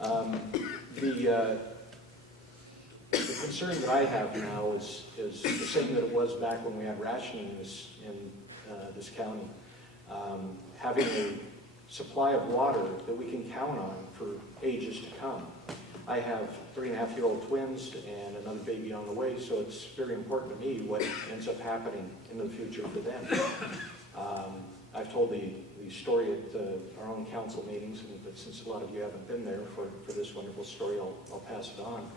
Um, the concern that I have now is the same that it was back when we had rationing in this county. Having a supply of water that we can count on for ages to come. I have 3.5-year-old twins and another baby on the way, so it's very important to me what ends up happening in the future for them. I've told the story at our own council meetings, but since a lot of you haven't been there for this wonderful story, I'll pass it on.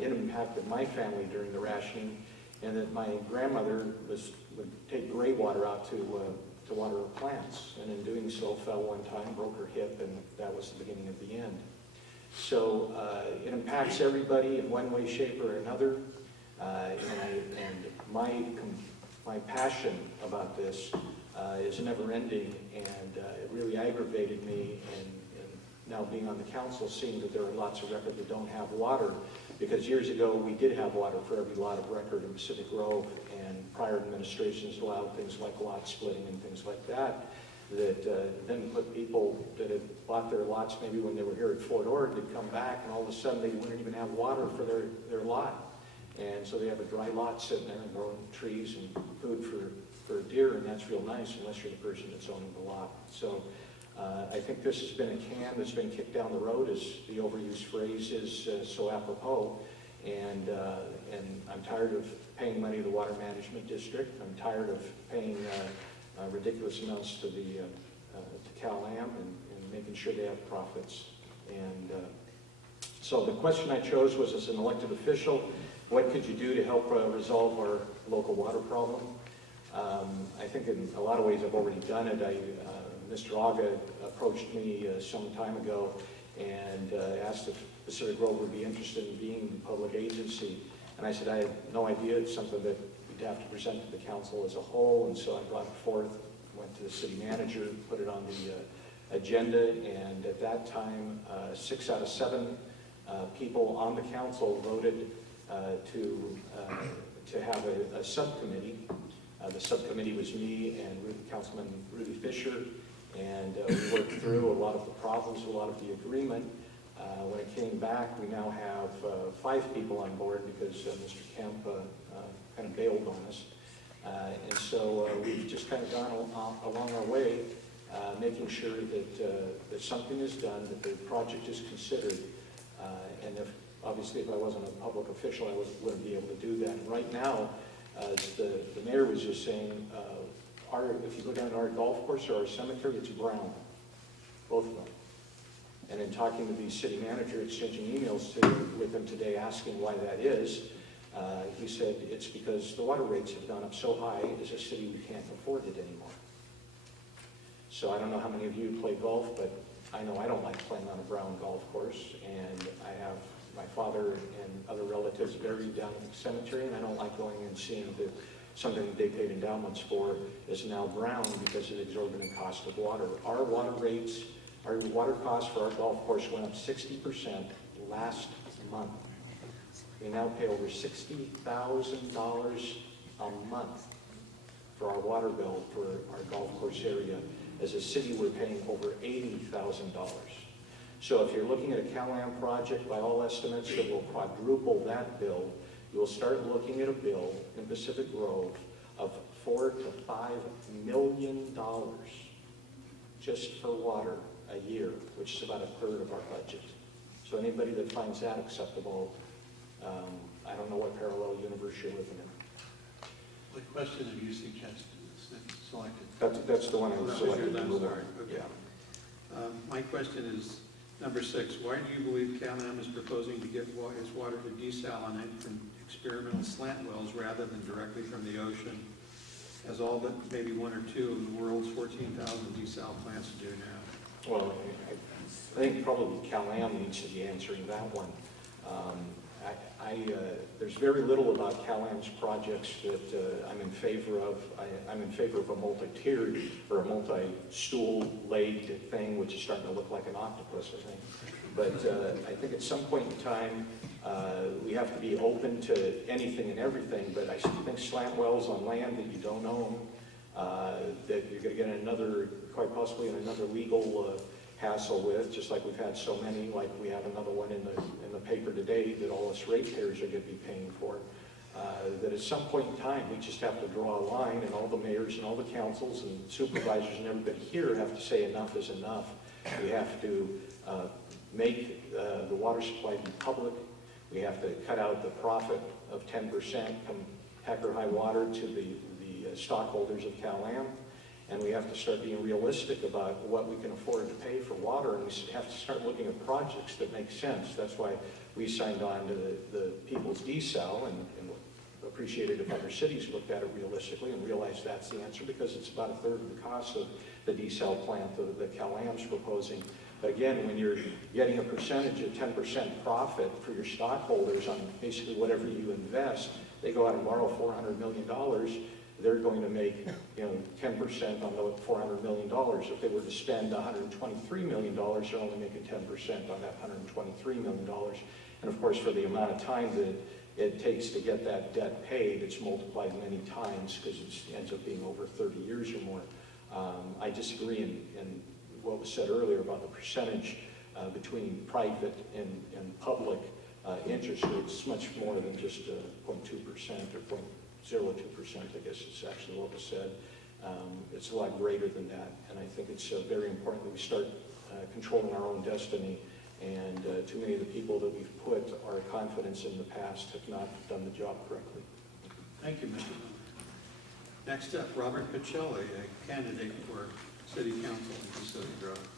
It impacted my family during the rationing, and that my grandmother would take gray water out to water her plants, and in doing so fell one time, broke her hip, and that was the beginning of the end. So it impacts everybody in one way, shape, or another, and my passion about this is never-ending, and it really aggravated me, and now being on the council, seeing that there are lots of records that don't have water, because years ago we did have water for every lot of record in Pacific Grove, and prior administrations allowed things like lot splitting and things like that, that then put people that had bought their lots maybe when they were here at Fort Ord to come back, and all of a sudden they wouldn't even have water for their lot. And so they have a dry lot sitting there and growing trees and food for deer, and that's real nice unless you're the person that's owning the lot. So I think this has been a can that's been kicked down the road, as the overused phrase is so apropos. And I'm tired of paying money to the Water Management District. I'm tired of paying ridiculous amounts to Cal-Am and making sure they have profits. And so the question I chose was, as an elected official, what could you do to help resolve our local water problem? I think in a lot of ways I've already done it. Mr. Aga approached me some time ago and asked if Pacific Grove would be interested in being a public agency. And I said, I have no idea. It's something that we'd have to present to the council as a whole. And so I brought it forth, went to the city manager, put it on the agenda. And at that time, 6 out of 7 people on the council voted to have a subcommittee. The subcommittee was me and Councilman Rudy Fisher, and we worked through a lot of the problems, a lot of the agreement. When it came back, we now have 5 people on board because Mr. Kemp kind of bailed on us. And so we've just kind of gone along our way, making sure that something is done, that the project is considered. And obviously if I wasn't a public official, I wouldn't be able to do that. And right now, as the mayor was just saying, if you go down to our golf course or our cemetery, it's brown, both of them. And in talking to the city manager, exchanging emails with him today asking why that is, he said it's because the water rates have gone up so high as a city we can't afford it anymore. So I don't know how many of you play golf, but I know I don't like playing on a brown golf course, and I have my father and other relatives buried down in the cemetery, and I don't like going and seeing that something that they paid endowments for is now brown because of the exorbitant cost of water. Our water rates, our water costs for our golf course went up 60% last month. We now pay over $60,000 a month for our water bill for our golf course area. As a city, we're paying over $80,000. So if you're looking at a Cal-Am project, by all estimates, that will quadruple that bill, you'll start looking at a bill in Pacific Grove of $4 to $5 million just for water a year, which is about 1/3 of our budget. So anybody that finds that acceptable, I don't know what parallel universe you're living in. What question have you selected? That's the one I selected. I'm sorry. Okay. Yeah. My question is number 6. Why do you believe Cal-Am is proposing to get its water to desalinate from experimental slant wells rather than directly from the ocean, as all but maybe 1 or 2 of the world's 14,000 desal plants do now? Well, I think probably Cal-Am needs to be answering that one. There's very little about Cal-Am's projects that I'm in favor of. I'm in favor of a multi-tiered or a multi-stool laid thing, which is starting to look like an octopus, I think. But I think at some point in time, we have to be open to anything and everything, but I think slant wells on land that you don't own, that you're going to get another, quite possibly in another legal hassle with, just like we've had so many, like we have another one in the paper today that all us ratepayers are going to be paying for. That at some point in time, we just have to draw a line, and all the mayors and all the councils and supervisors and everybody here have to say enough is enough. We have to make the water supply be public. We have to cut out the profit of 10% come heck or high water to the stockholders of Cal-Am. And we have to start being realistic about what we can afford to pay for water, and we have to start looking at projects that make sense. That's why we signed on to the People's Desal, and appreciated if other cities looked at it realistically and realized that's the answer, because it's about a third of the cost of the desal plant that Cal-Am's proposing. But again, when you're getting a percentage of 10% profit for your stockholders on basically whatever you invest, they go out and borrow $400 million. They're going to make 10% on the $400 million. If they were to spend $123 million, they're only making 10% on that $123 million. And of course, for the amount of time that it takes to get that debt paid, it's multiplied many times, because it ends up being over 30 years or more. I disagree in what was said earlier about the percentage between private and public interest rates. It's much more than just 0.2% or 0.02%, I guess is actually what was said. It's a lot greater than that, and I think it's very important that we start controlling our own destiny. And too many of the people that we've put our confidence in the past have not done the job correctly. Thank you, Mr. Miller. Next up, Robert Pacelli, a candidate for City Council in Pacific Grove.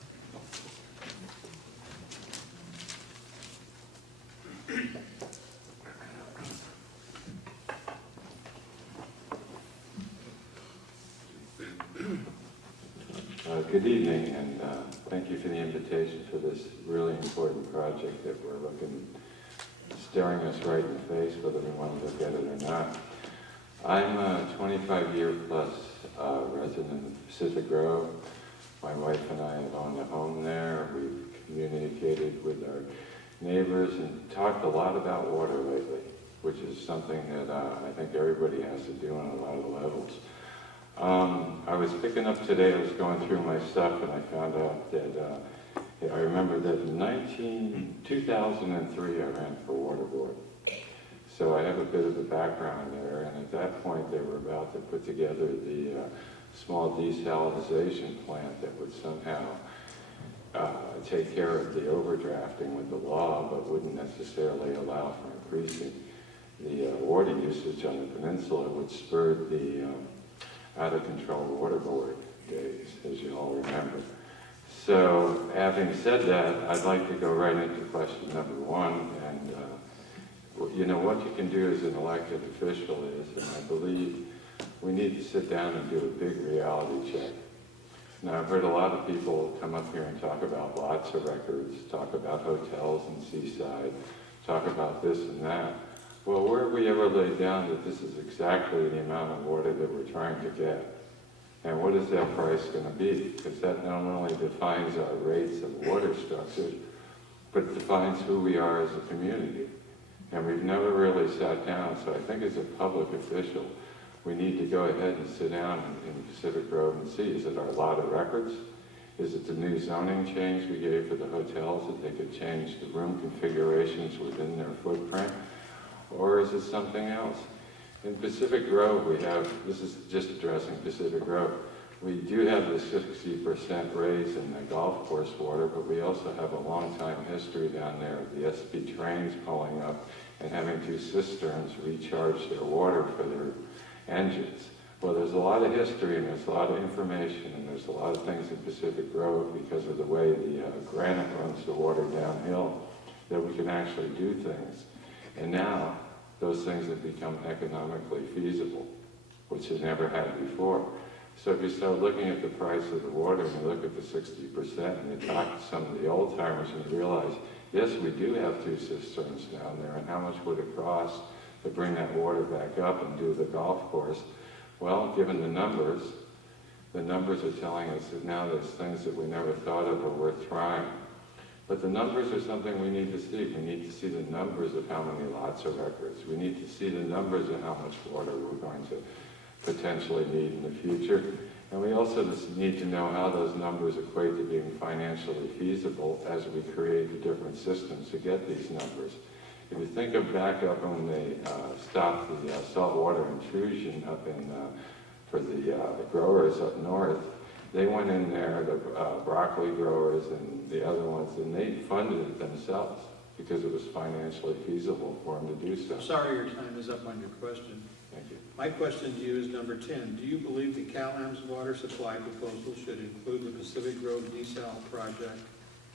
Good evening, and thank you for the invitation for this really important project that we're staring us right in the face, whether we want to look at it or not. I'm a 25-year-plus resident of Pacific Grove. My wife and I have owned a home there. We've communicated with our neighbors and talked a lot about water lately, which is something that I think everybody has to do on a lot of levels. I was picking up today, I was going through my stuff, and I found out that I remember that in 2003 I ran for water board. So I have a bit of a background there, and at that point they were about to put together the small desalinization plant that would somehow take care of the overdrafting with the law, but wouldn't necessarily allow for increasing the water usage on the peninsula, which spurred the out-of-control water board days, as you all remember. So, having said that, I'd like to go right into question number one, and what you can do as an elected official is, and I believe we need to sit down and do a big reality check. Now, I've heard a lot of people come up here and talk about lots of records, talk about hotels and seaside, talk about this and that. Well, where have we ever laid down that this is exactly the amount of water that we're trying to get? And what is that price going to be? Because that not only defines our rates of water structure, but it defines who we are as a community. And we've never really sat down, so I think as a public official, we need to go ahead and sit down in Pacific Grove and see, is it our lot of records? Is it the new zoning change we gave for the hotels that they could change the room configurations within their footprint? Or is it something else? In Pacific Grove, we have, this is just addressing Pacific Grove, we do have the 60% raise in the golf course water, but we also have a long time history down there of the SP trains pulling up and having 2 cisterns recharge their water for their engines. Well, there's a lot of history and there's a lot of information and there's a lot of things in Pacific Grove because of the way the granite runs the water downhill that we can actually do things. And now, those things have become economically feasible, which they never had before. So if you start looking at the price of the water and you look at the 60% and you talk to some of the old timers and you realize, yes, we do have 2 cisterns down there, and how much would it cost to bring that water back up and do the golf course? Well, given the numbers are telling us that now there's things that we never thought of are worth trying. But the numbers are something we need to see. We need to see the numbers of how many lots of records. We need to see the numbers of how much water we're going to potentially need in the future. And we also just need to know how those numbers equate to being financially feasible as we create the different systems to get these numbers. If you think of back up when they stopped the saltwater intrusion up in, for the growers up north, they went in there, the broccoli growers and the other ones, and they funded it themselves because it was financially feasible for them to do so. I'm sorry your time is up on your question. Thank you. My question to you is number 10. Do you believe that CalAm's water supply proposal should include the Pacific Grove Desal project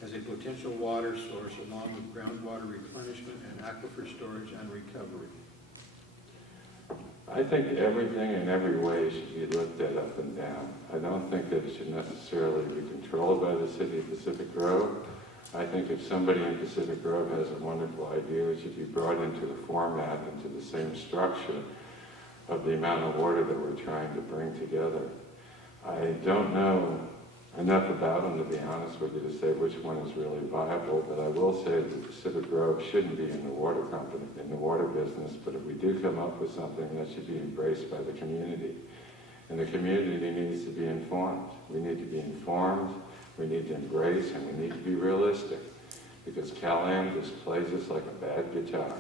as a potential water source along with groundwater replenishment and aquifer storage and recovery? I think everything in every way should be looked at up and down. I don't think that it should necessarily be controlled by the city of Pacific Grove. I think if somebody in Pacific Grove has a wonderful idea, it should be brought into the format, into the same structure of the amount of water that we're trying to bring together. I don't know enough about them, to be honest with you, to say which one is really viable, but I will say that Pacific Grove shouldn't be in the water company, in the water business, but if we do come up with something, that should be embraced by the community. And the community needs to be informed. We need to be informed, we need to embrace, and we need to be realistic, because CalAm just plays us like a bad guitar,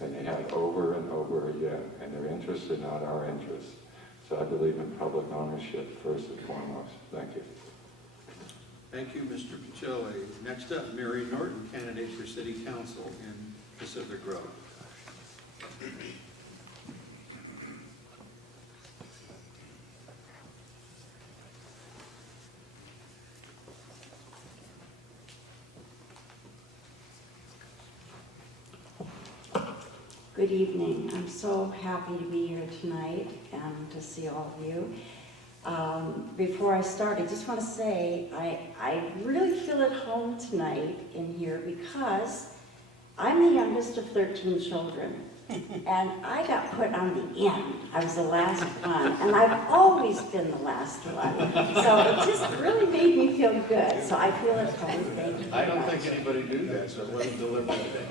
and they have over and over again, and their interests are not our interests. So I believe in public ownership first and foremost. Thank you. Thank you, Mr. Piccioli. Next up, Mary Norton, candidate for City Council in Pacific Grove. Good evening. I'm so happy to be here tonight and to see all of you. Before I start, I just want to say I really feel at home tonight in here because I'm the youngest of 13 children, and I got put on the end. I was the last one, and I've always been the last one. So it just really made me feel good. So I feel at home. Thank you. I don't think anybody knew that, so it wasn't deliberate today.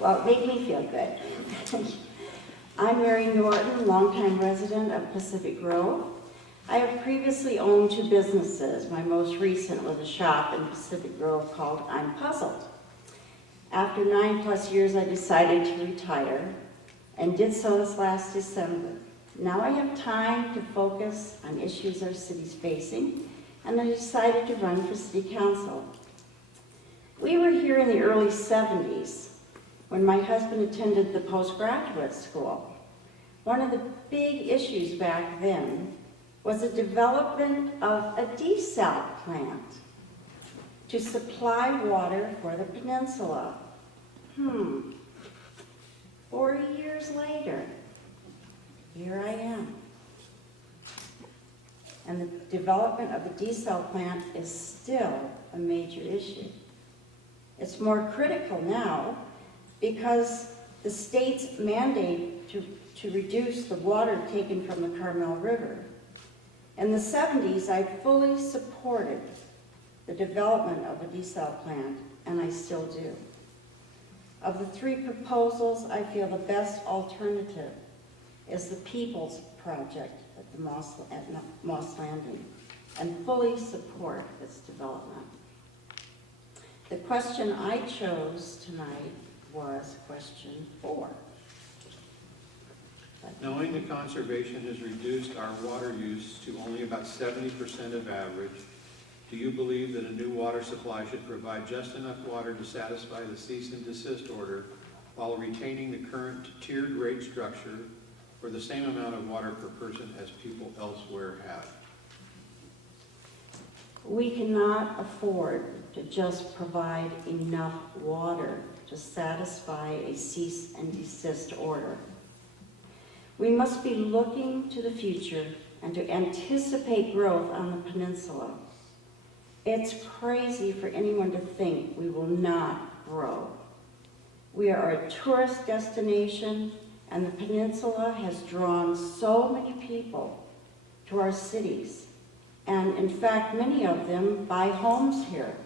Well, it made me feel good. I'm Mary Norton, longtime resident of Pacific Grove. I have previously owned 2 businesses. My most recent was a shop in Pacific Grove called I'm Puzzled. After 9+ years, I decided to retire and did so this last December. Now I have time to focus on issues our city's facing, and I decided to run for city council. We were here in the early 70s when my husband attended the postgraduate school. One of the big issues back then was the development of a desal plant to supply water for the peninsula. 40 years later, here I am. And the development of the desal plant is still a major issue. It's more critical now because the state's mandate to reduce the water taken from the Carmel River. In the 70s, I fully supported the development of a desal plant, and I still do. Of the 3 proposals, I feel the best alternative is the People's Project at Moss Landing, and fully support its development. The question I chose tonight was question 4. Knowing that conservation has reduced our water use to only about 70% of average, do you believe that a new water supply should provide just enough water to satisfy the cease and desist order while retaining the current tiered rate structure for the same amount of water per person as people elsewhere have? We cannot afford to just provide enough water to satisfy a cease and desist order. We must be looking to the future and to anticipate growth on the peninsula. It's crazy for anyone to think we will not grow. We are a tourist destination, and the peninsula has drawn so many people to our cities. And in fact, many of them buy homes here.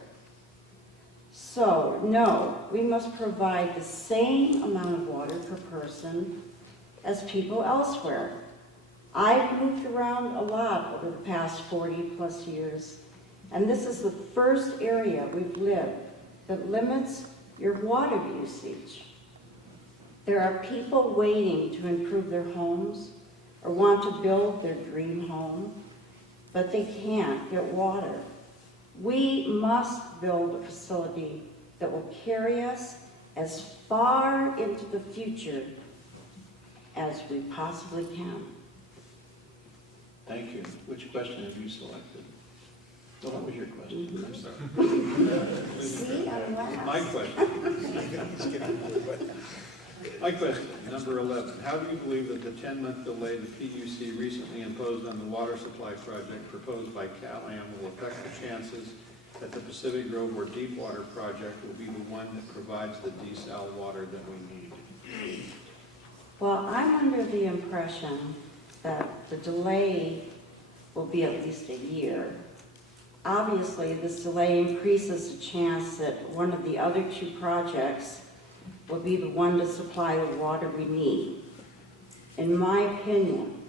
So, no, we must provide the same amount of water per person as people elsewhere. I've moved around a lot over the past 40+ years, and this is the first area we've lived that limits your water usage. There are people waiting to improve their homes or want to build their dream home, but they can't get water. We must build a facility that will carry us as far into the future as we possibly can. Thank you. Which question have you selected? Well, what was your question? I'm sorry. See, I'm last. My question. My question, number 11. How do you believe that the 10-month delay the PUC recently imposed on the water supply project proposed by CalAm will affect the chances that the Pacific Grove or Deepwater project will be the one that provides the desal water that we need? Well, I'm under the impression that the delay will be at least a year. Obviously, this delay increases the chance that one of the other two projects will be the one to supply the water we need. In my opinion,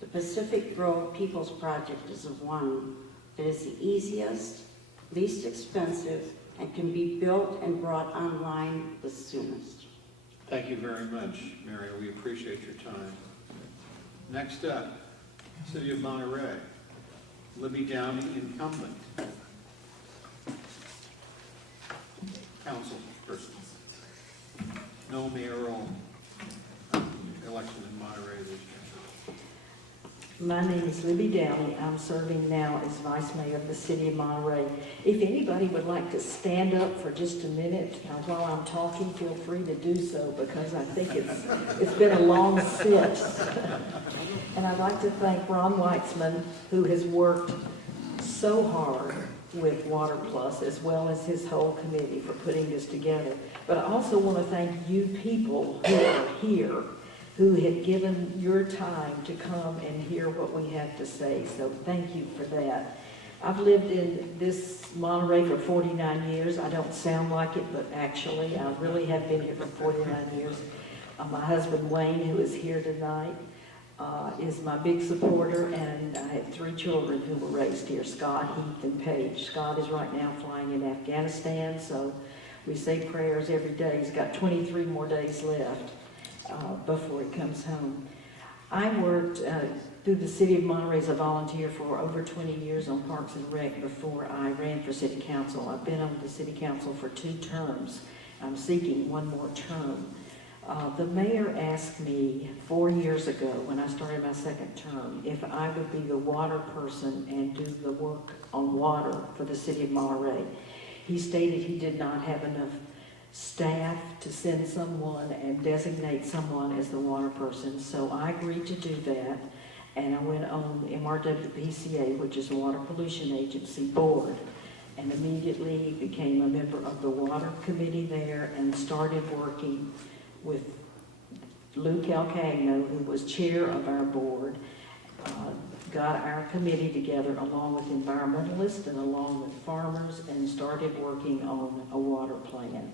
the Pacific Grove Peoples Project is the one that is the easiest, least expensive, and can be built and brought online the soonest. Thank you very much, Mary. We appreciate your time. Next up, City of Monterey. Libby Downey, incumbent. Council person. No mayoral election in Monterey this year. My name is Libby Downey. I'm serving now as Vice Mayor of the City of Monterey. If anybody would like to stand up for just a minute while I'm talking, feel free to do so, because I think it's been a long sit. And I'd like to thank Ron Weitzman, who has worked so hard with WaterPLus, as well as his whole committee, for putting this together. But I also want to thank you people who are here, who have given your time to come and hear what we have to say. So thank you for that. I've lived in this Monterey for 49 years. I don't sound like it, but actually I really have been here for 49 years. My husband Wayne, who is here tonight, is my big supporter, and I have 3 children who were raised here, Scott, Heath, and Paige. Scott is right now flying in Afghanistan, so we say prayers every day. He's got 23 more days left before he comes home. I worked through the City of Monterey as a volunteer for over 20 years on Parks and Rec before I ran for City Council. I've been on the City Council for 2 terms. I'm seeking 1 more term. The mayor asked me 4 years ago, when I started my 2nd term, if I would be the water person and do the work on water for the City of Monterey. He stated he did not have enough staff to send someone and designate someone as the water person, so I agreed to do that, and I went on MRWPCA, which is the Water Pollution Agency Board, and immediately became a member of the Water Committee there and started working with Lou Calcagno, who was chair of our board, got our committee together along with environmentalists and along with farmers, and started working on a water plan.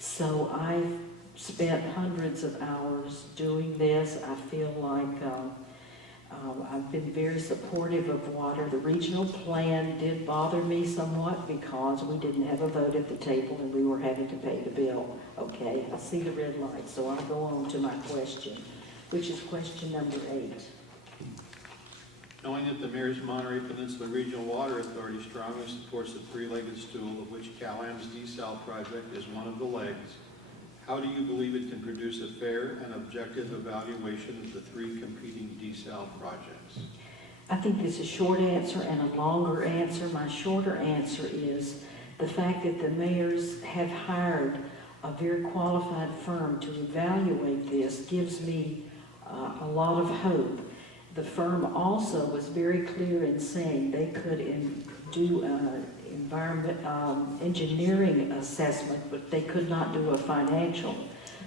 So I've spent hundreds of hours doing this. I feel like I've been very supportive of water. The regional plan did bother me somewhat because we didn't have a vote at the table and we were having to pay the bill. Okay, I see the red light, so I'll go on to my question, which is question number 8. Knowing that the Mayor's Monterey Peninsula Regional Water Authority strongly supports the 3-legged stool, of which CalAm's desal project is one of the legs, how do you believe it can produce a fair and objective evaluation of the 3 competing desal projects? I think there's a short answer and a longer answer. My shorter answer is the fact that the mayors have hired a very qualified firm to evaluate this gives me a lot of hope. The firm also was very clear in saying they could do engineering assessment, but they could not do a financial.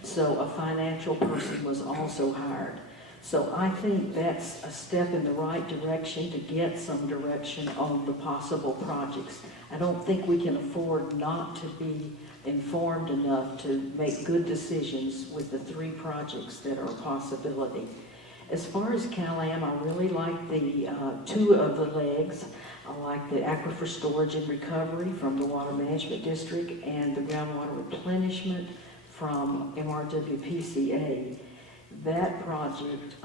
So a financial person was also hired. So I think that's a step in the right direction to get some direction on the possible projects. I don't think we can afford not to be informed enough to make good decisions with the 3 projects that are a possibility. As far as Cal-Am, I really like the two of the legs. I like the aquifer storage and recovery from the Water Management District and the groundwater replenishment from MRWPCA. That project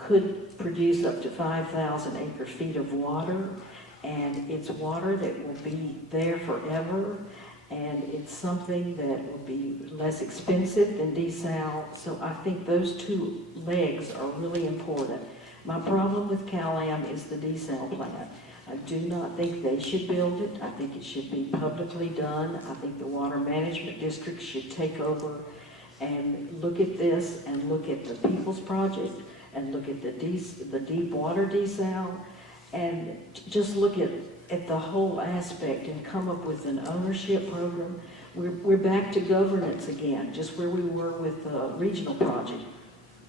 could produce up to 5,000 acre-feet of water, and it's water that will be there forever, and it's something that will be less expensive than desal. So I think those two legs are really important. My problem with Cal-Am is the desal plant. I do not think they should build it. I think it should be publicly done. I think the Water Management District should take over and look at this and look at the People's Project and look at the deep water desal and just look at the whole aspect and come up with an ownership program. We're back to governance again, just where we were with the regional project.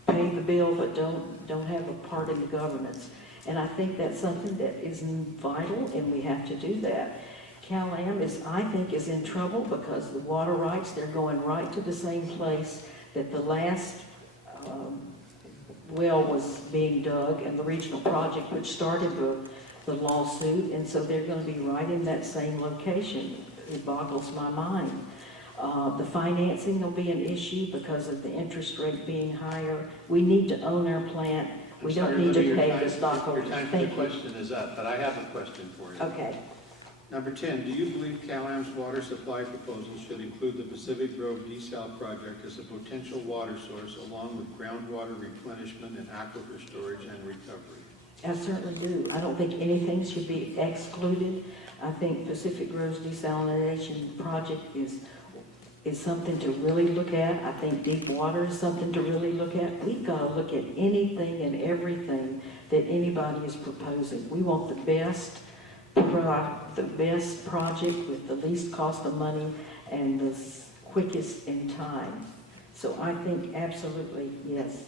Pay the bill but don't have a part in the governance. And I think that's something that is vital, and we have to do that. Cal-Am I think, is in trouble because the water rights, they're going right to the same place that the last well was being dug and the regional project, which started the lawsuit, and so they're going to be right in that same location. It boggles my mind. The financing will be an issue because of the interest rate being higher. We need to own our plant. We don't need to pay the stockholders. Your time for the question is up, but I have a question for you. Okay. Number 10, do you believe Cal-Am's water supply proposal should include the Pacific Grove desal project as a potential water source along with groundwater replenishment and aquifer storage and recovery? I certainly do. I don't think anything should be excluded. I think Pacific Grove's desalination project is something to really look at. I think deep water is something to really look at. We've got to look at anything and everything that anybody is proposing. We want the best project with the least cost of money and the quickest in time. So I think absolutely yes.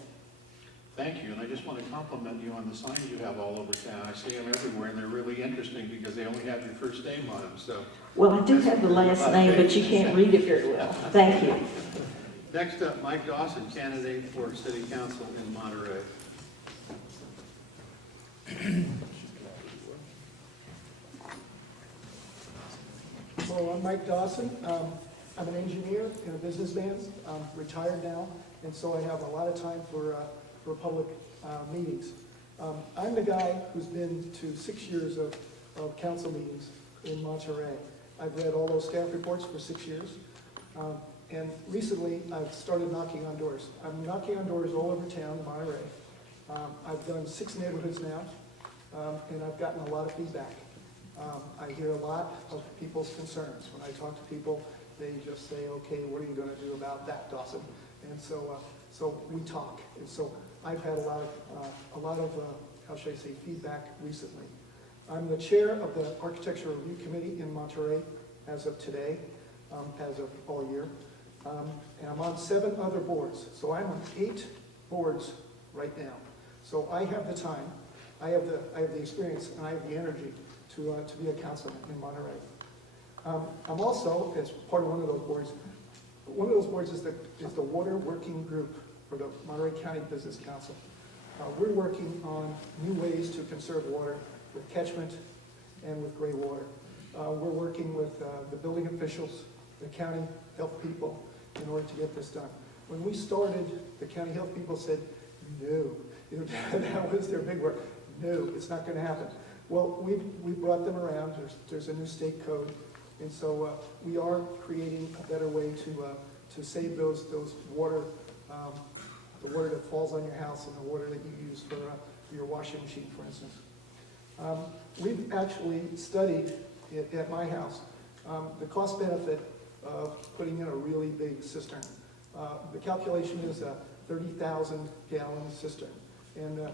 Thank you, and I just want to compliment you on the signs you have all over town. I see them everywhere, and they're really interesting because they only have your first name on them, so. Well, I do have the last name, but you can't read it very well. Thank you. Next up, Mike Dawson, candidate for City Council in Monterey. Hello, I'm Mike Dawson. I'm an engineer and a businessman. I'm retired now, and so I have a lot of time for public meetings. I'm the guy who's been to 6 years of council meetings in Monterey. I've read all those staff reports for 6 years, and recently I've started knocking on doors. I'm knocking on doors all over town in Monterey. I've done 6 neighborhoods now, and I've gotten a lot of feedback. I hear a lot of people's concerns. When I talk to people, they just say, okay, what are you going to do about that, Dawson? And so we talk. And so I've had a lot of how should I say, feedback recently. I'm the chair of the Architecture Review Committee in Monterey as of today, as of all year. And I'm on 7 other boards. So I'm on 8 boards right now. So I have the time, I have the experience, and I have the energy to be a councilman in Monterey. I'm also, as part of one of those boards is the Water Working Group for the Monterey County Business Council. We're working on new ways to conserve water with catchment and with gray water. We're working with the building officials, the county health people, in order to get this done. When we started, the county health people said, no. That was their big word. No, it's not going to happen. Well, we brought them around. There's a new state code, and so we are creating a better way to save those water, the water that falls on your house and the water that you use for your washing machine, for instance. We've actually studied at my house the cost benefit of putting in a really big cistern. The calculation is a 30,000 gallon cistern, and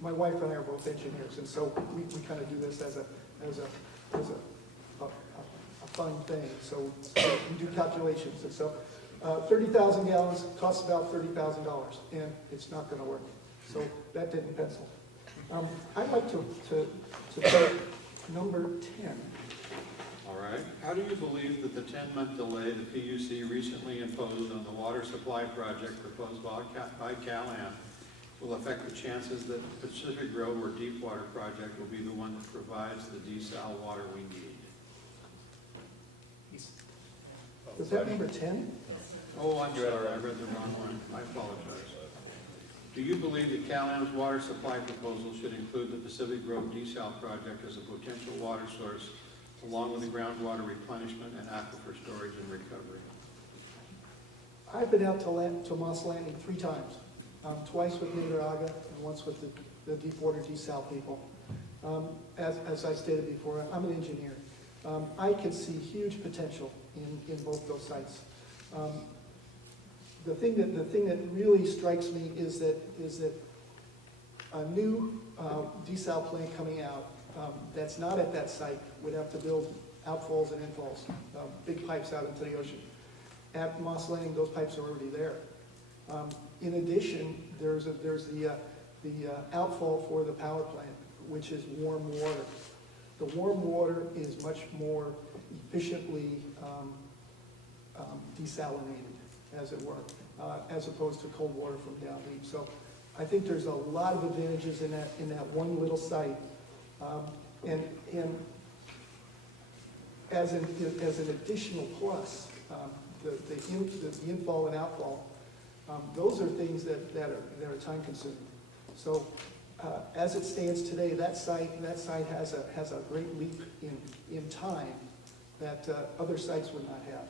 my wife and I are both engineers, and so we kind of do this as a fun thing. So we do calculations, and so 30,000 gallons costs about $30,000, and it's not going to work. So that didn't pencil. I'd like to put number 10. All right. How do you believe that the 10-month delay the PUC recently imposed on the water supply project proposed by Cal-Am will affect the chances that the Pacific Grove or Deepwater project will be the one that provides the desal water we need? Was that number 10? Oh, I'm sorry, I read the wrong one. I apologize. Do you believe that Cal-Am's water supply proposal should include the Pacific Grove desal project as a potential water source, along with the groundwater replenishment and aquifer storage and recovery? I've been out to Moss Landing 3 times, twice with Mayor Aga and once with the Deepwater desal people. As I stated before, I'm an engineer. I can see huge potential in both those sites. The thing that really strikes me is that a new desal plant coming out that's not at that site would have to build outfalls and infalls, big pipes out into the ocean. At Moss Landing, those pipes are already there. In addition, there's the outfall for the power plant, which is warm water. The warm water is much more efficiently desalinated, as it were, as opposed to cold water from down deep. So I think there's a lot of advantages in that one little site. And as an additional plus, the infall and outfall, those are things that are time consuming. So as it stands today, that site has a great leap in time that other sites would not have.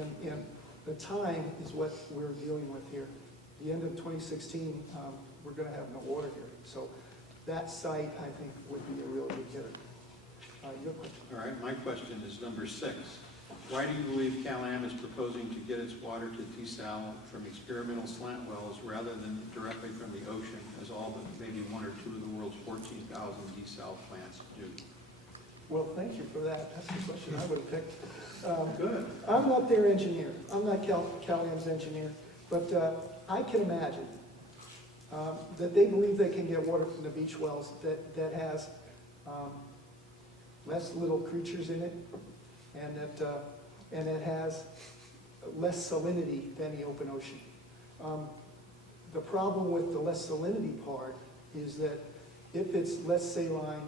And the time is what we're dealing with here. The end of 2016, we're going to have no water here. So that site, I think, would be a real big hitter. Your question. All right, my question is number 6. Why do you believe Cal-Am is proposing to get its water to desal from experimental slant wells rather than directly from the ocean, as all but maybe 1 or 2 of the world's 14,000 desal plants do? Well, thank you for that. That's the question I would have picked. Good. I'm not their engineer. I'm not Cal-Am's engineer. But I can imagine that they believe they can get water from the beach wells that has less little creatures in it, and it has less salinity than the open ocean. The problem with the less salinity part is that if it's less saline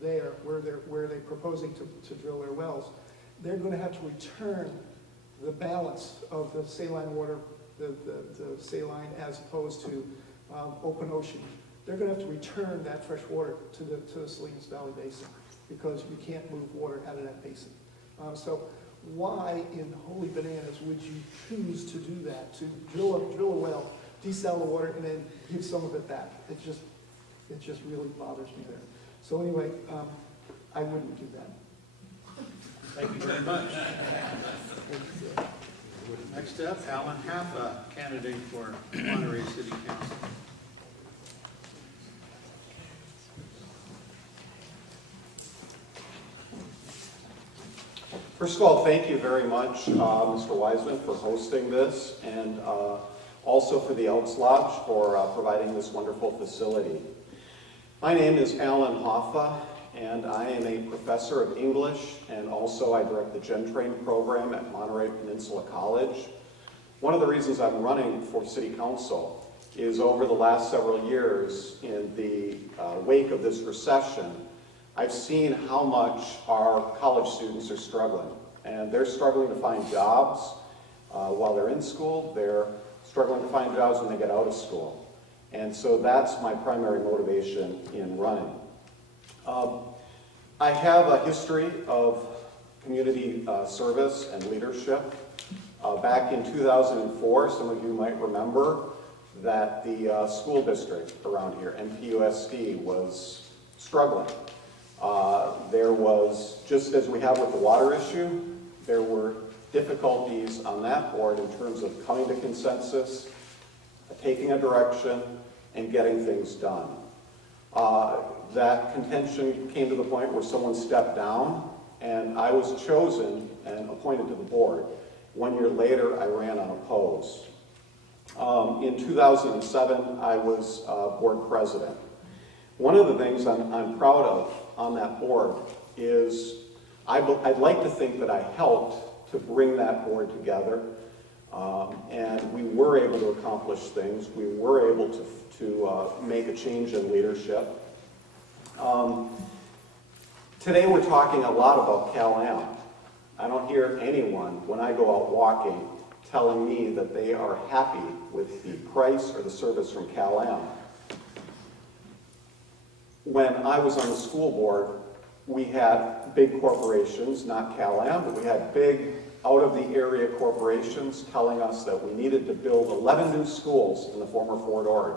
there, where they're proposing to drill their wells, they're going to have to return the balance of the saline water, the saline as opposed to open ocean. They're going to have to return that fresh water to the Salinas Valley Basin because you can't move water out of that basin. So why in holy bananas would you choose to do that, to drill a well, desal the water, and then give some of it back? It just really bothers me there. So anyway, I wouldn't do that. Thank you very much. Next up, Alan Haffa, candidate for Monterey City Council. First of all, thank you very much, Mr. Wiseman, for hosting this, and also for the Elks Lodge for providing this wonderful facility. My name is Alan Hoffa, and I am a professor of English, and also I direct the Gen Train program at Monterey Peninsula College. One of the reasons I'm running for City Council is over the last several years, in the wake of this recession, I've seen how much our college students are struggling. And they're struggling to find jobs while they're in school. They're struggling to find jobs when they get out of school. And so that's my primary motivation in running. I have a history of community service and leadership. Back in 2004, some of you might remember that the school district around here, MPUSD, was struggling. There was, just as we have with the water issue, there were difficulties on that board in terms of coming to consensus, taking a direction, and getting things done. That contention came to the point where someone stepped down, and I was chosen and appointed to the board. 1 year later, I ran unopposed. In 2007, I was board president. One of the things I'm proud of on that board is I'd like to think that I helped to bring that board together. And we were able to accomplish things. We were able to make a change in leadership. Today we're talking a lot about Cal-Am. I don't hear anyone, when I go out walking, telling me that they are happy with the price or the service from Cal-Am. When I was on the school board, we had big corporations, not Cal-Am, but we had big out-of-the-area corporations telling us that we needed to build 11 new schools in the former Fort Ord.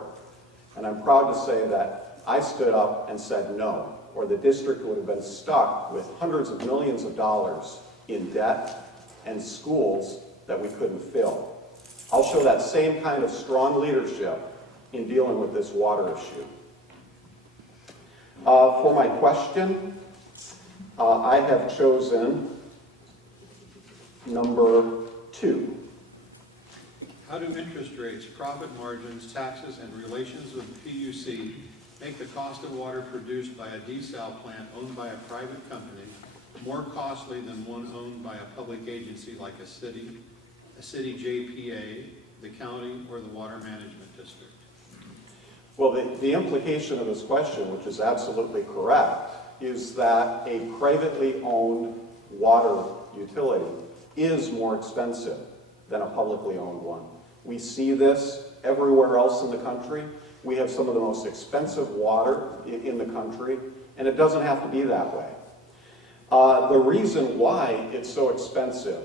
And I'm proud to say that I stood up and said no, or the district would have been stuck with hundreds of millions of dollars in debt and schools that we couldn't fill. I'll show that same kind of strong leadership in dealing with this water issue. For my question, I have chosen number 2. How do interest rates, profit margins, taxes, and relations with PUC make the cost of water produced by a desal plant owned by a private company more costly than one owned by a public agency like a city JPA, the county, or the water management district? Well, the implication of this question, which is absolutely correct, is that a privately owned water utility is more expensive than a publicly owned one. We see this everywhere else in the country. We have some of the most expensive water in the country, and it doesn't have to be that way. The reason why it's so expensive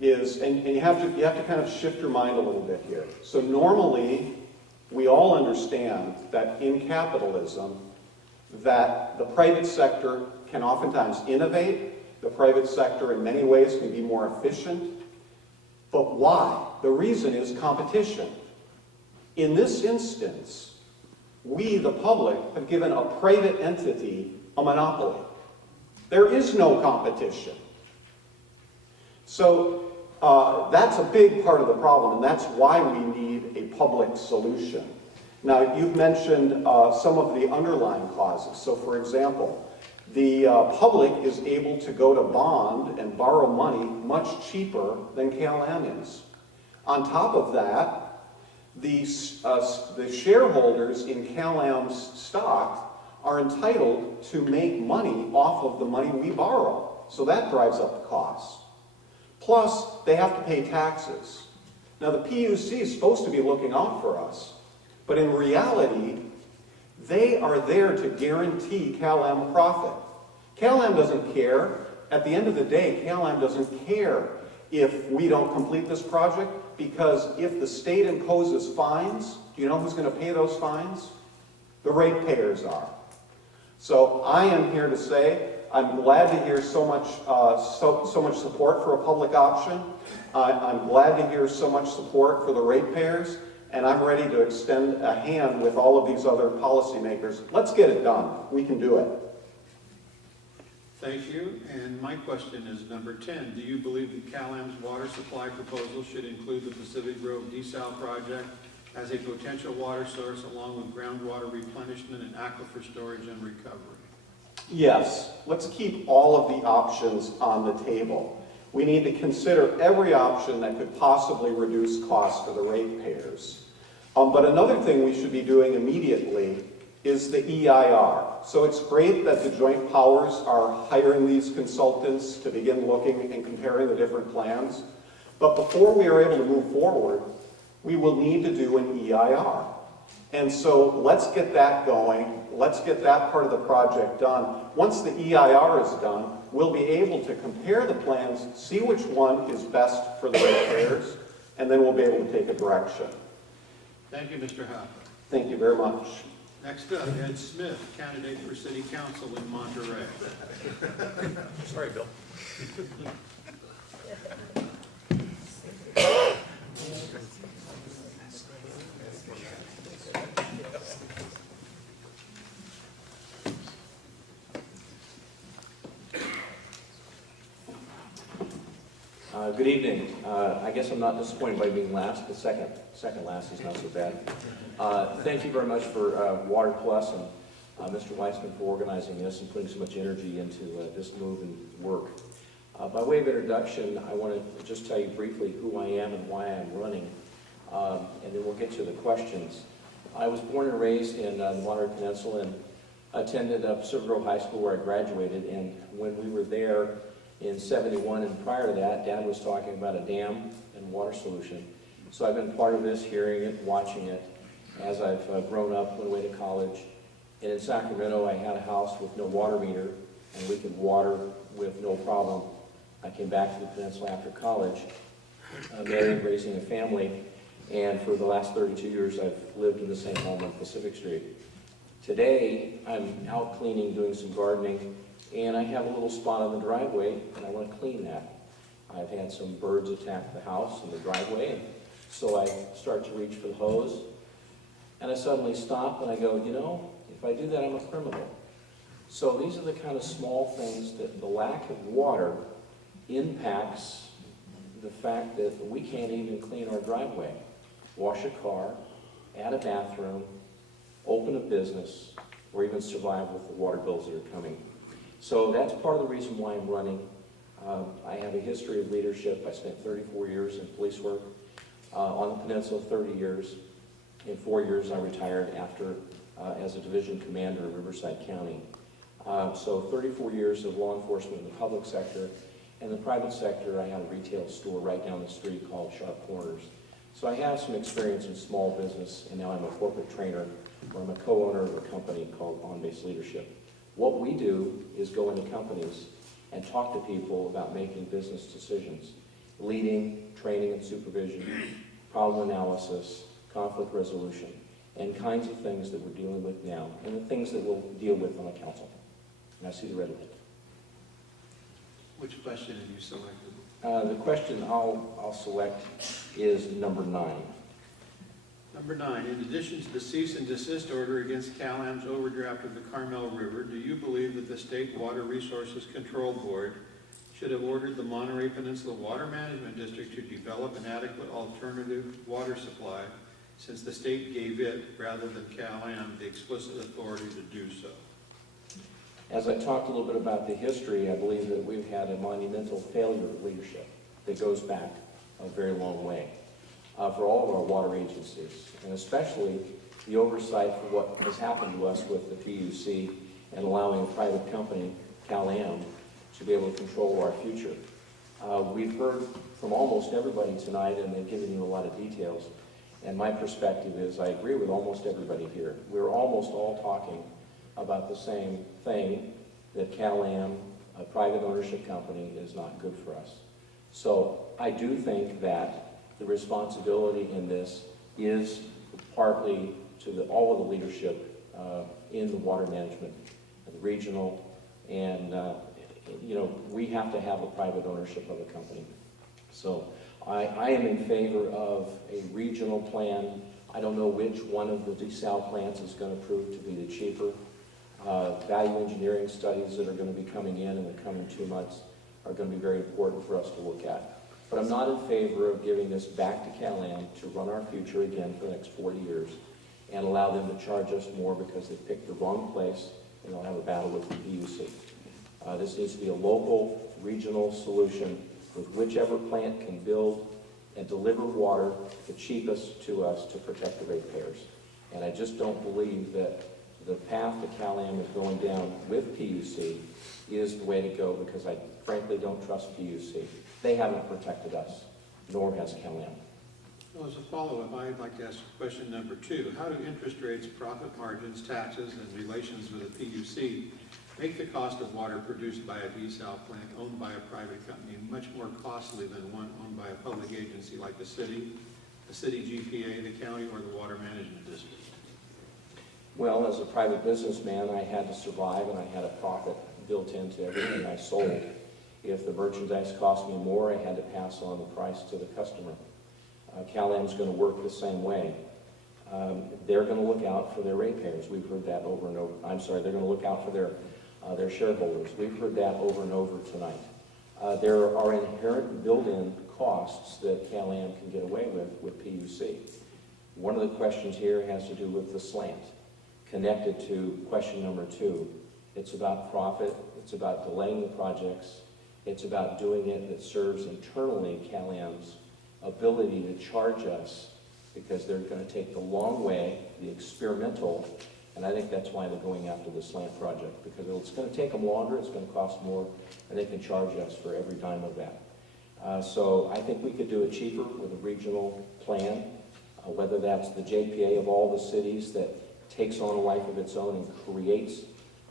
is, and you have to kind of shift your mind a little bit here. So normally, we all understand that in capitalism, that the private sector can oftentimes innovate. The private sector in many ways can be more efficient. But why? The reason is competition. In this instance, we, the public, have given a private entity a monopoly. There is no competition. So that's a big part of the problem, and that's why we need a public solution. Now, you've mentioned some of the underlying causes. So, for example, the public is able to go to bond and borrow money much cheaper than Cal-Am is. On top of that, the shareholders in Cal-Am's stock are entitled to make money off of the money we borrow. So that drives up the cost. Plus, they have to pay taxes. Now, the PUC is supposed to be looking out for us, but in reality, they are there to guarantee Cal-Am profit. Cal-Am doesn't care. At the end of the day, Cal-Am doesn't care if we don't complete this project, because if the state imposes fines, do you know who's going to pay those fines? The ratepayers are. So I am here to say I'm glad to hear so much support for a public option. I'm glad to hear so much support for the ratepayers, and I'm ready to extend a hand with all of these other policymakers. Let's get it done. We can do it. Thank you. And my question is number 10. Do you believe that Cal-Am's water supply proposal should include the Pacific Grove desal project as a potential water source along with groundwater replenishment and aquifer storage and recovery? Yes. Let's keep all of the options on the table. We need to consider every option that could possibly reduce costs for the ratepayers. But another thing we should be doing immediately is the EIR. So it's great that the joint powers are hiring these consultants to begin looking and comparing the different plans. But before we are able to move forward, we will need to do an EIR. And so let's get that going. Let's get that part of the project done. Once the EIR is done, we'll be able to compare the plans, see which one is best for the ratepayers, and then we'll be able to take a direction. Thank you, Mr. Hopper. Thank you very much. Next up, Ed Smith, candidate for City Council in Monterey. Sorry, Bill. Good evening. I guess I'm not disappointed by being last, but second last is not so bad. Thank you very much for WaterPLus and Mr. Weissman for organizing this and putting so much energy into this move and work. By way of introduction, I want to just tell you briefly who I am and why I'm running, and then we'll get to the questions. I was born and raised in the Monterey Peninsula and attended Pacific Grove High School where I graduated, and when we were there in '71 and prior to that, Dad was talking about a dam and water solution. So I've been part of this, hearing it, watching it, as I've grown up, went away to college. And in Sacramento, I had a house with no water meter, and we could water with no problem. I came back to the peninsula after college, married, raising a family, and for the last 32 years, I've lived in the same home on Pacific Street. Today, I'm out cleaning, doing some gardening, and I have a little spot on the driveway, and I want to clean that. I've had some birds attack the house and the driveway, and so I start to reach for the hose, and I suddenly stop, and I go, you know, if I do that, I'm a criminal. So these are the kind of small things that the lack of water impacts the fact that we can't even clean our driveway, wash a car, add a bathroom, open a business, or even survive with the water bills that are coming. So that's part of the reason why I'm running. I have a history of leadership. I spent 34 years in police work on the peninsula, 30 years. In 4 years, I retired after as a division commander in Riverside County. So 34 years of law enforcement in the public sector. In the private sector, I had a retail store right down the street called Sharp Corners. So I have some experience in small business, and now I'm a corporate trainer, or I'm a co-owner of a company called On-Base Leadership. What we do is go into companies and talk to people about making business decisions, leading, training and supervision, problem analysis, conflict resolution, and kinds of things that we're dealing with now, and the things that we'll deal with on the council. And I see the red light. Which question have you selected? The question I'll select is number 9. Number 9, in addition to the cease and desist order against Cal-Am's overdraft of the Carmel River, do you believe that the State Water Resources Control Board should have ordered the Monterey Peninsula Water Management District to develop an adequate alternative water supply, since the state gave it, rather than Cal-Am, the explicit authority to do so? As I talked a little bit about the history, I believe that we've had a monumental failure of leadership that goes back a very long way for all of our water agencies, and especially the oversight for what has happened to us with the PUC and allowing a private company, Cal-Am, to be able to control our future. We've heard from almost everybody tonight, and they've given you a lot of details, and my perspective is I agree with almost everybody here. We're almost all talking about the same thing, that Cal-Am, a private ownership company, is not good for us. So I do think that the responsibility in this is partly to all of the leadership in the water management, the regional, and we have to have a private ownership of a company. So I am in favor of a regional plan. I don't know which one of the desal plants is going to prove to be the cheaper. Value engineering studies that are going to be coming in the coming 2 months are going to be very important for us to look at. But I'm not in favor of giving this back to Cal-Am to run our future again for the next 40 years and allow them to charge us more because they picked the wrong place and they'll have a battle with the PUC. This needs to be a local, regional solution with whichever plant can build and deliver water the cheapest to us to protect the ratepayers. And I just don't believe that the path that Cal-Am is going down with PUC is the way to go, because I frankly don't trust PUC. They haven't protected us, nor has Cal-Am. Well, as a follow-up, I'd like to ask question number 2. How do interest rates, profit margins, taxes, and relations with the PUC make the cost of water produced by a desal plant owned by a private company much more costly than one owned by a public agency like the city GPA, the county, or the Water Management District? Well, as a private businessman, I had to survive, and I had a profit built into everything I sold. If the merchandise cost me more, I had to pass on the price to the customer. Cal-Am's going to work the same way. They're going to look out for their ratepayers. We've heard that over and over. I'm sorry, they're going to look out for their shareholders. We've heard that over and over tonight. There are inherent built-in costs that Cal-Am can get away with PUC. One of the questions here has to do with the slant, connected to question number 2. It's about profit, it's about delaying the projects, It's about doing it that serves internally CalAM's ability to charge us, because they're going to take the long way, the experimental, and I think that's why they're going after the slant project, because it's going to take them longer, it's going to cost more, and they can charge us for every dime of that. So I think we could do it cheaper with a regional plan, whether that's the JPA of all the cities that takes on a life of its own and creates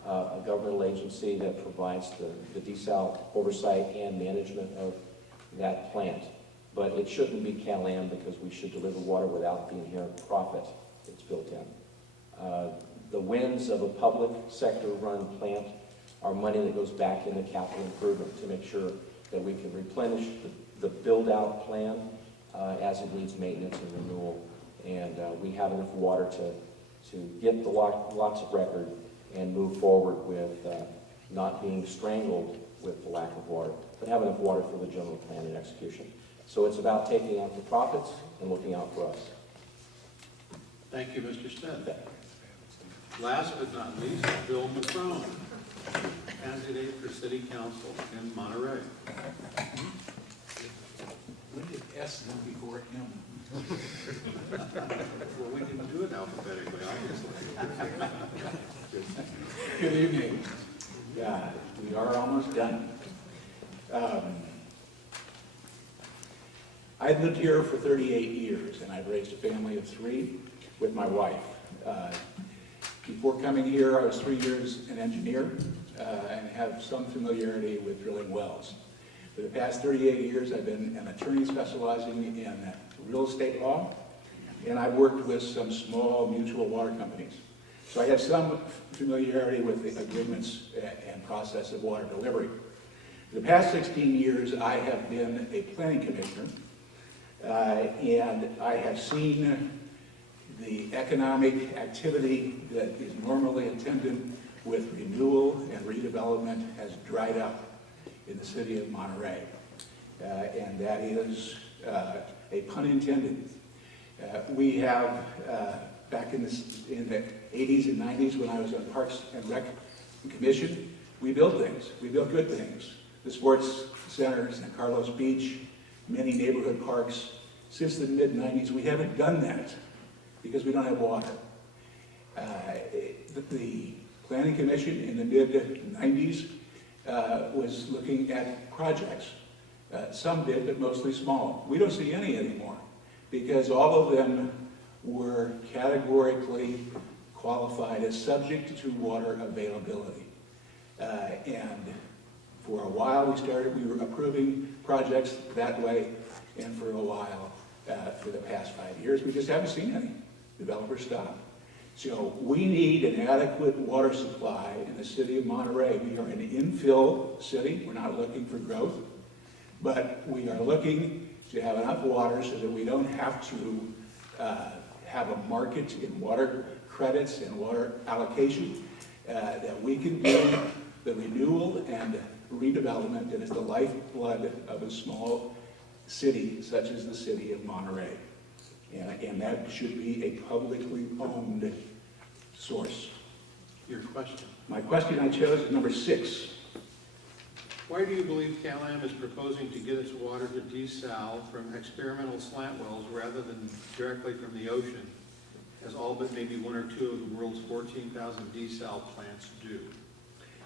a governmental agency that provides the desal oversight and management of that plant. But it shouldn't be CalAM, because we should deliver water without the inherent profit that's built in. The wins of a public sector-run plant are money that goes back into capital improvement to make sure that we can replenish the build-out plan as it needs maintenance and renewal. And we have enough water to get the lots of record and move forward with not being strangled with the lack of water, but have enough water for the general plan and execution. So it's about taking out the profits and looking out for us. Thank you, Mr. Smith. Last but not least, Bill McCrone, candidate for City Council in Monterey. When did S come before M? Well, we didn't do it alphabetically, obviously. Good evening. Yeah, we are almost done. I've lived here for 38 years, and I've raised a family of 3 with my wife. Before coming here, I was 3 years an engineer and have some familiarity with drilling wells. For the past 38 years, I've been an attorney specializing in real estate law, and I've worked with some small mutual water companies. So I have some familiarity with the agreements and process of water delivery. For the past 16 years, I have been a planning commissioner, and I have seen the economic activity that is normally attendant with renewal and redevelopment has dried up in the city of Monterey. And that is a pun intended. We have, back in the 80s and 90s when I was on Parks and Rec Commission, we built things. We built good things. The sports centers in Carlos Beach, many neighborhood parks. Since the mid-90s, we haven't done that because we don't have water. The Planning Commission in the mid-90s was looking at projects. Some did, but mostly small. We don't see any anymore because all of them were categorically qualified as subject to water availability. And for a while we were approving projects that way, and for a while, for the past 5 years, we just haven't seen any. Developers stop. So we need an adequate water supply in the city of Monterey. We are an infill city. We're not looking for growth, but we are looking to have enough water so that we don't have to have a market in water credits and water allocation, that we can do the renewal and redevelopment that is the lifeblood of a small city such as the city of Monterey. And that should be a publicly owned source. Your question. My question I chose is number 6. Why do you believe CalAM is proposing to get its water to desal from experimental slant wells rather than directly from the ocean, as all but maybe 1 or 2 of the world's 14,000 desal plants do?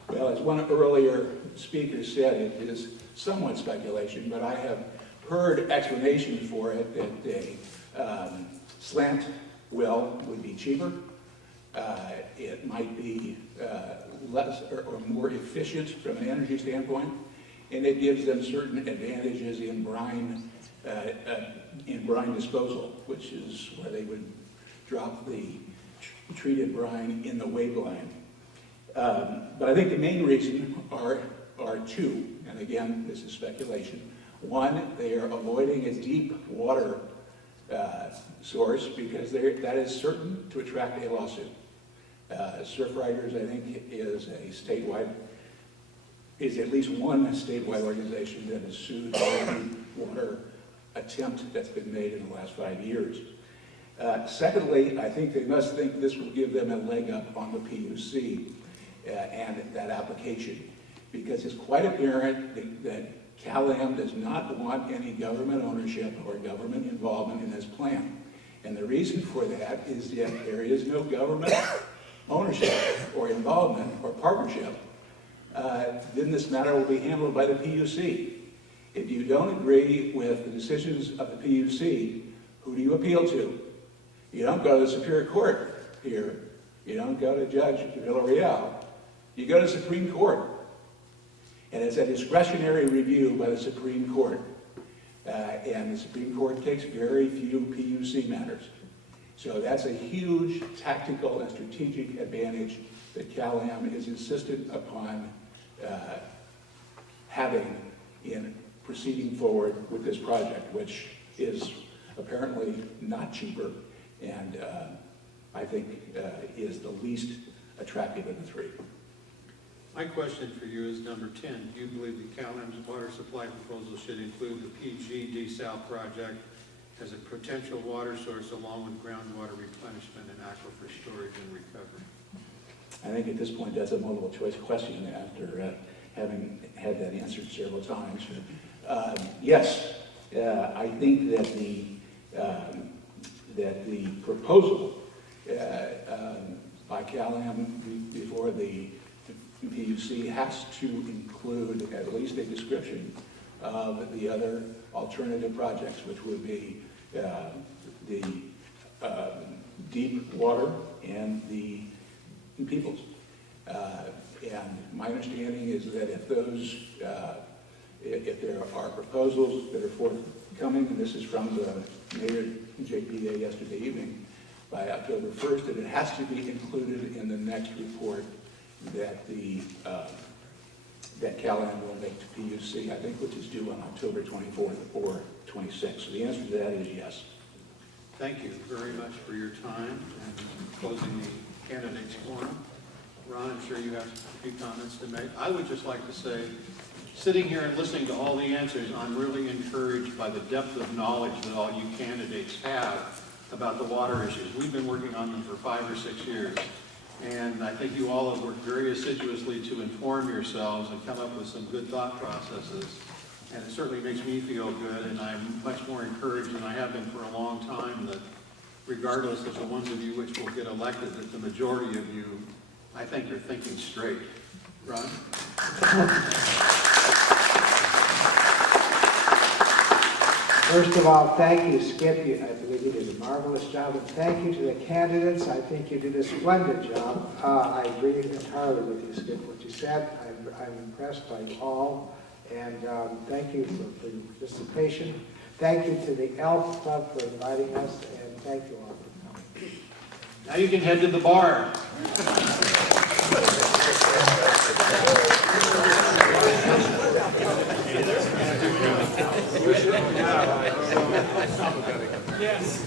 Well, as one earlier speaker said, it is somewhat speculation, but I have heard explanations for it that a slant well would be cheaper. It might be less or more efficient from an energy standpoint, and it gives them certain advantages in brine disposal, which is where they would drop the treated brine in the wave line. But I think the main reason are 2, and again, this is speculation. One, they are avoiding a deep water source because that is certain to attract a lawsuit. Surf Riders, I think, is at least one statewide organization that has sued every water attempt that's been made in the last 5 years. Secondly, I think they must think this will give them a leg up on the PUC and that application. because it's quite apparent that Cal-Am does not want any government ownership or government involvement in this plan. And the reason for that is that there is no government ownership or involvement or partnership. Then this matter will be handled by the PUC. If you don't agree with the decisions of the PUC, who do you appeal to? You don't go to the Superior Court here. You don't go to Judge Villarreal. You go to the Supreme Court. And it's a discretionary review by the Supreme Court. And the Supreme Court takes very few PUC matters. So that's a huge tactical and strategic advantage that Cal-Am is insistent upon having in proceeding forward with this project, which is apparently not cheaper and I think is the least attractive of the three. My question for you is number 10. Do you believe that Cal-Am's water supply proposal should include the PG desal project as a potential water source along with groundwater replenishment and aquifer storage and recovery? I think at this point that's a multiple choice question after having had that answered several times. Yes, I think that the proposal by Cal-Am before the PUC has to include at least a description of the other alternative projects, which would be the deep water and the peoples. And my understanding is that if those, if there are proposals that are forthcoming, and this is from the Mayor JPA yesterday evening, by October 1st, that it has to be included in the next report that that Cal-Am will make to PUC, I think, which is due on October 24th or 26th. So the answer to that is yes. Thank you very much for your time and closing the candidates forum. Ron, I'm sure you have a few comments to make. I would just like to say, sitting here and listening to all the answers, I'm really encouraged by the depth of knowledge that all you candidates have about the water issues. We've been working on them for 5 or 6 years. And I think you all have worked very assiduously to inform yourselves and come up with some good thought processes. And it certainly makes me feel good, and I'm much more encouraged than I have been for a long time that regardless of the ones of you which will get elected, that the majority of you, I think, are thinking straight. Ron? First of all, thank you, Skip. I believe you did a marvelous job. And thank you to the candidates. I think you did a splendid job. I agree entirely with you, Skip, what you said. I'm impressed by you all. And thank you for your participation. Thank you to the Elf Club for inviting us. And thank you all for coming. Now you can head to the bar. Yes.